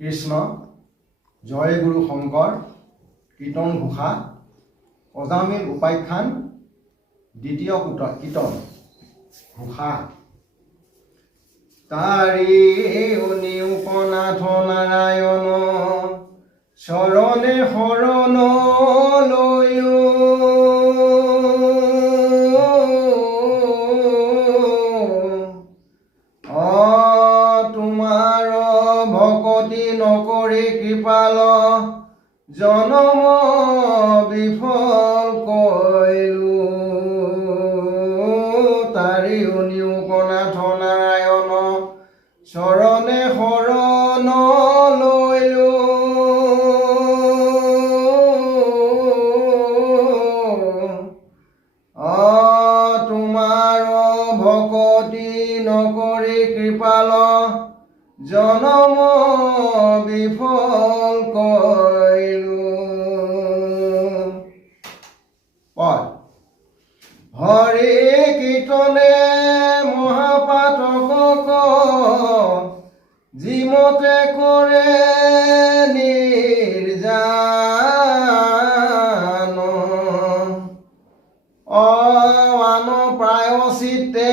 কৃষ্ণ, জয় গুৰু শংকৰ, কীৰ্তন ঘোষা, অজামিল উপাখ্যান, দ্বিতীয় কীৰ্তন ঘোষা। তাৰি অনিউপনাথ নাৰায়ণ, চৰণে শৰণ লৈও তোমাৰ ভকতি নকৰি কৃপাল, জনম বিফল কৰিলো। তাৰি অনিউপনাথ নাৰায়ণ, চৰণে শৰণ লৈলো। তোমাৰ ভকতি নকৰি কৃপাল, জনম বিফল কৰিলো। হৰি কীৰ্তনে মহাপাতকক, যিমতে কৰে নিৰ্জান। মান প্ৰায়শ্চিত্তে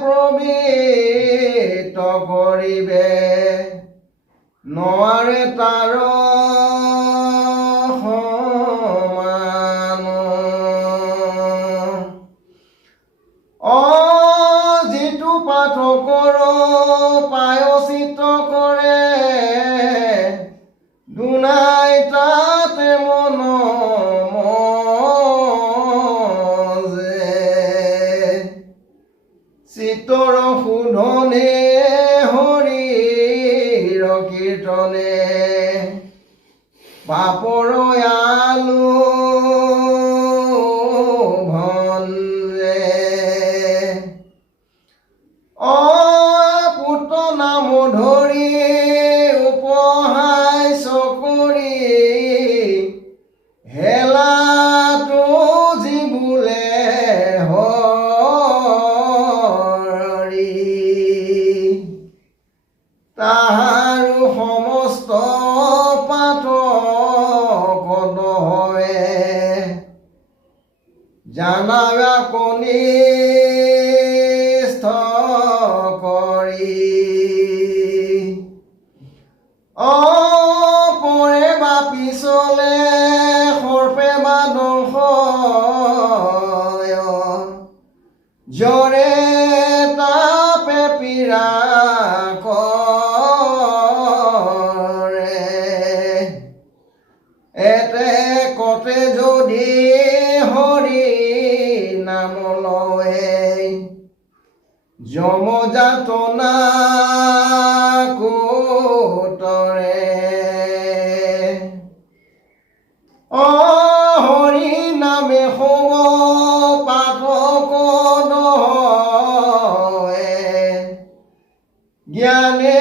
প্ৰবৃত্ত কৰিবে, নোৱাৰে তাৰ সমান। যিটো পাঠকৰ প্ৰায়শ্চিত্ত কৰে, দুনাই তাতে মন মজে। চিত্তৰ শোধনে হৰিৰ কীৰ্তনে, পাপৰ আলু ভঞ্জে। পুত্ৰ নাম ধৰি উপহাস কৰি, হেলাটো যিবোলে হৰি। তাহাৰো সমস্ত পাঠক নহয়, জানাবা কনিষ্ঠ কৰি। পৰে বা পিছলে সৰ্পে বা দংশয়, জ্বৰে তাপে পীড়া কৰে। এতে কতে যদি হৰি নাম লয়, যম যাতনা কোতৰে। হৰি নামে সম পাঠক নহয়, জ্ঞানে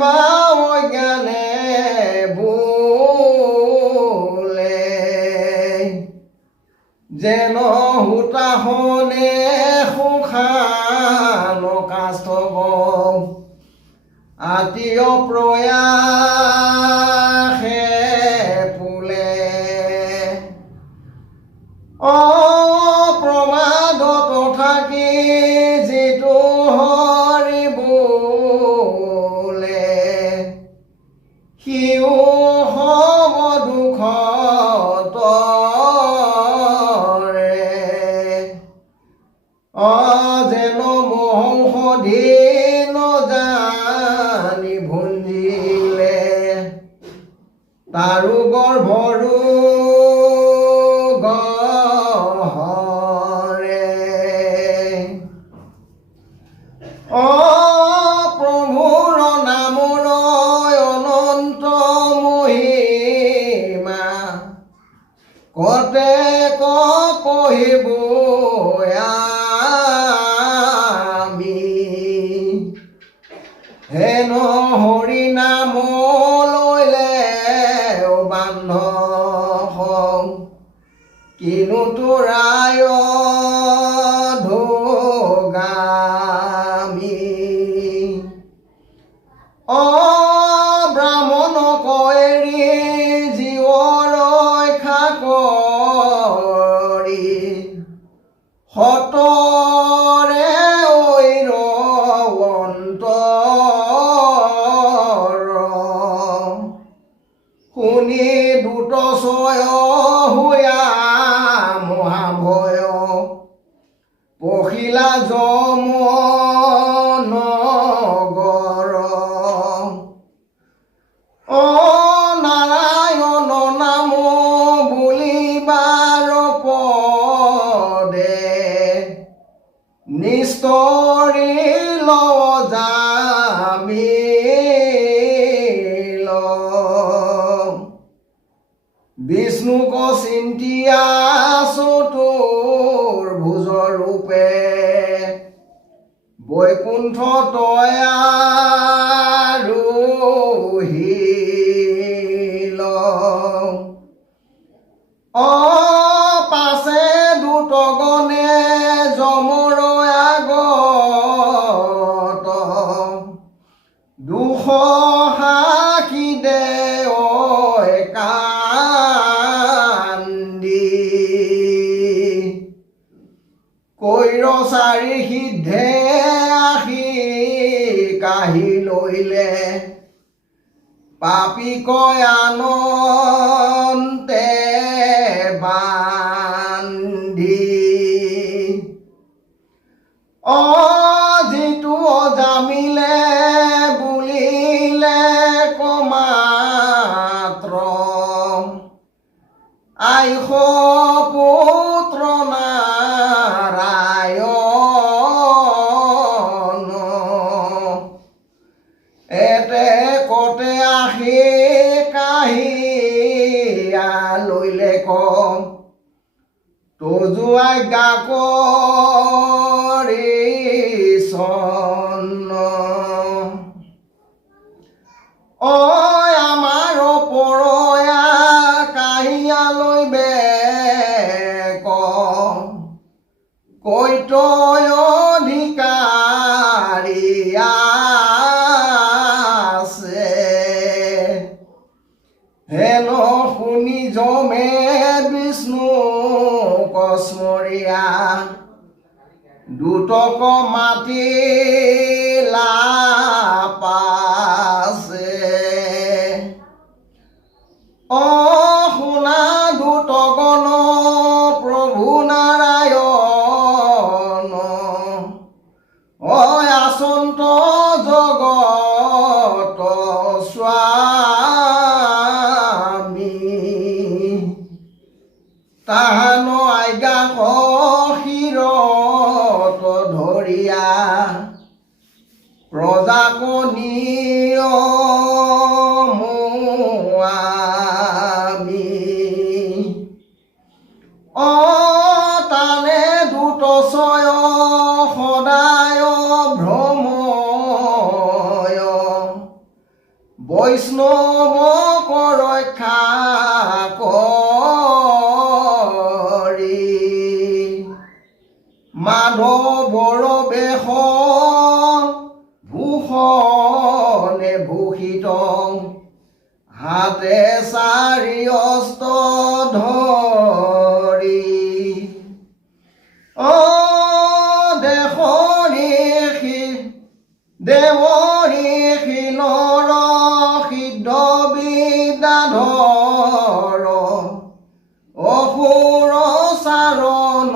বা অজ্ঞানে বোলে। যেন হুতাহনে সুখান কাষ্ঠব, আতীয় প্ৰয়াসে ফুলে। প্ৰমাদত থাকি যিটো হৰি বোলে, সিও হব দুখ তৰে। যেন মহৌষধি নজানি ভুঞ্জিলে, তাৰো গৰ্ভৰো গহৰে। প্ৰভুৰ নামৰ অনন্ত মহিমা, কতে কহিব আমি। হেন হৰি নাম লৈলে বান্ধৱ, কিনো তোৰায় ধোগামী। চিন্তি আছো তোৰ ভোজৰ ৰূপে বৈকুণ্ঠ তয়াৰোহিল পাছে দুটগনে যমৰ আগত দুশ সাক্ষী দে কান্দি কৈৰ চাৰি সিদ্ধে আহি কাহি লইলে পাপী কয় আনন্তে বান্ধি যিটো অজামিলে বুলিলে কমাত্ৰ আইস পুত্ৰ নাৰায়ণ এতে কতে আহি কাহিয়া লইলে কম তজুৱাই গা কৰিছন আমাৰ পৰয়া কাহিয়ালৈ বেক কৈতয় অধিকাৰী আছে হেন শুনি যমে বিষ্ণু কস্মৰীয়া দুটক মাতিলা পাছে শুনা দুটগন প্ৰভু নাৰায়ণ আচন্ত জগত স্বামী তাহান আজ্ঞা শিৰত ধৰিয়া প্ৰজাক তানে দুট ছয় সদায় ভ্ৰময় বৈষ্ণৱক ৰক্ষা কৰি মাধৱৰ বেশ ভূষণে ভূষিত হাতে চাৰি অস্ত্ৰ ধৰি দেৱৰী শিলৰ সিদ্ধ বিদ্যাধৰ অসুৰ চাৰণ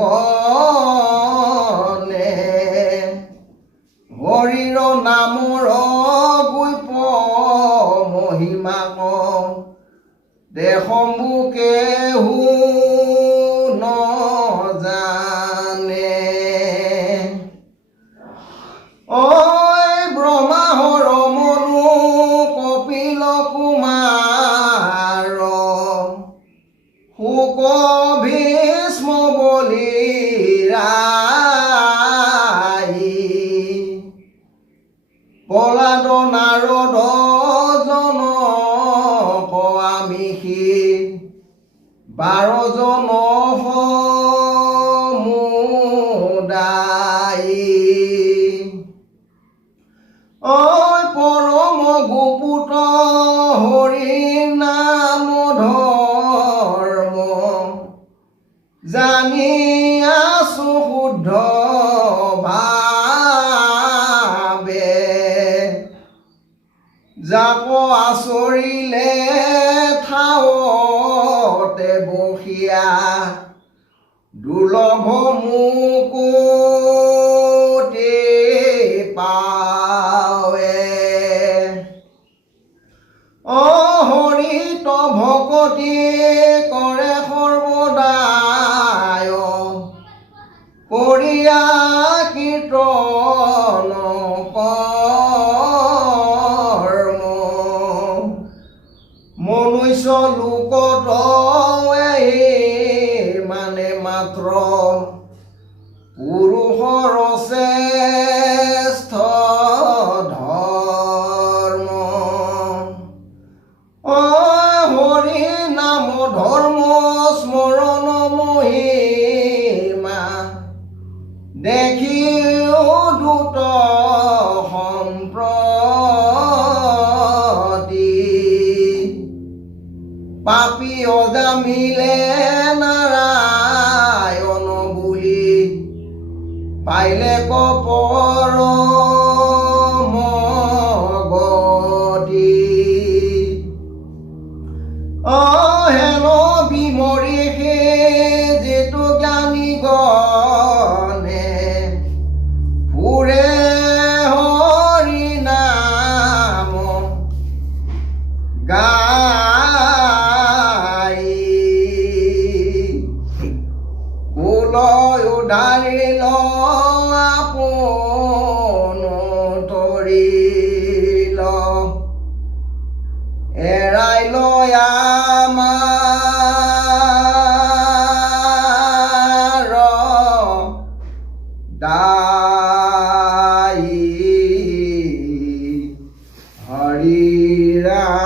গণে হৰিৰ নামৰ গুপ মহিমাক দেশম্বুকে নজানে ব্ৰহ্মাহৰ মনু কপিল কুমাৰ শুক ভীষ্ম বলি প্ৰহ্লাদ নাৰদ জনক আমিষি 12 জন সমুদায়ী পৰম গোপুত হৰি নাম ধৰ্ম জানি আছো শুদ্ধ ভাবে জাপ আচৰিলে থাৱতে বসিয়া দুৰ্লভ মুকুতি পাৱে হৰিত ভকতি কৰে সৰ্বদায় কৰিয়া কীৰ্তন কৰ্ম মনুষ্য লোকত মাত্ৰ পুৰুষৰ শ্ৰেষ্ঠ ধৰ্ম হৰি নাম ধৰ্ম স্মৰণ মহিমা দেখিও দুত সম্প্ৰতি পাপী অজামিলে নাৰায়ণ বুলি পাইলে পৰম গতি হেন বিমৰি হে যিটো জ্ঞানী গণে ফুৰে হৰি নাম গাই কুলয় উধাৰি আপোন তৰিল এৰাই লয় আমাৰ দায়ী হৰি ৰাম